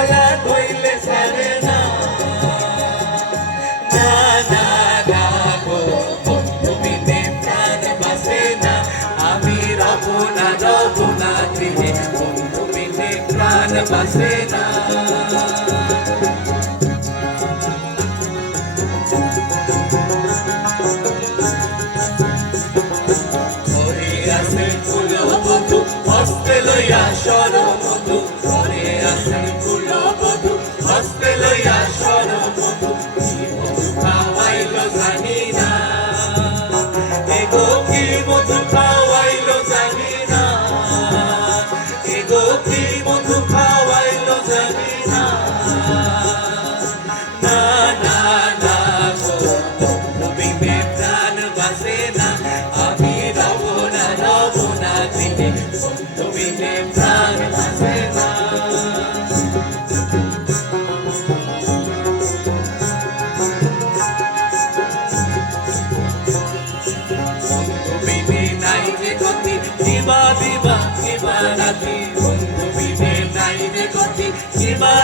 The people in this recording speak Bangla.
জ্বালা ধইলে ছাড়ে না, না না না গো বন্ধু বিনে প্রাণ বাসে না, আমি রব না গৃহে, বন্ধু বিনে প্রাণ বাসে না। হস্তে লইয়া সরমধু, ঘরে আছেন কুলবধূ, হস্তে লইয়া সরমধু, কি মধু খাওয়াইলো জানি না, এগো কি মধু খাওয়াইলো জানি না, এগো কি মধু খাওয়াইলো জানি না, না না না গো বন্ধু বিনে প্রাণ বাসে না, আমি রব না গৃহে, বন্ধু বিনে প্রাণ বাসে না। বন্ধু বিনে নাই যে গতি, দিবা দিবা দিবা রাতি, বন্ধু বিনে নাই যে গতি, দিবা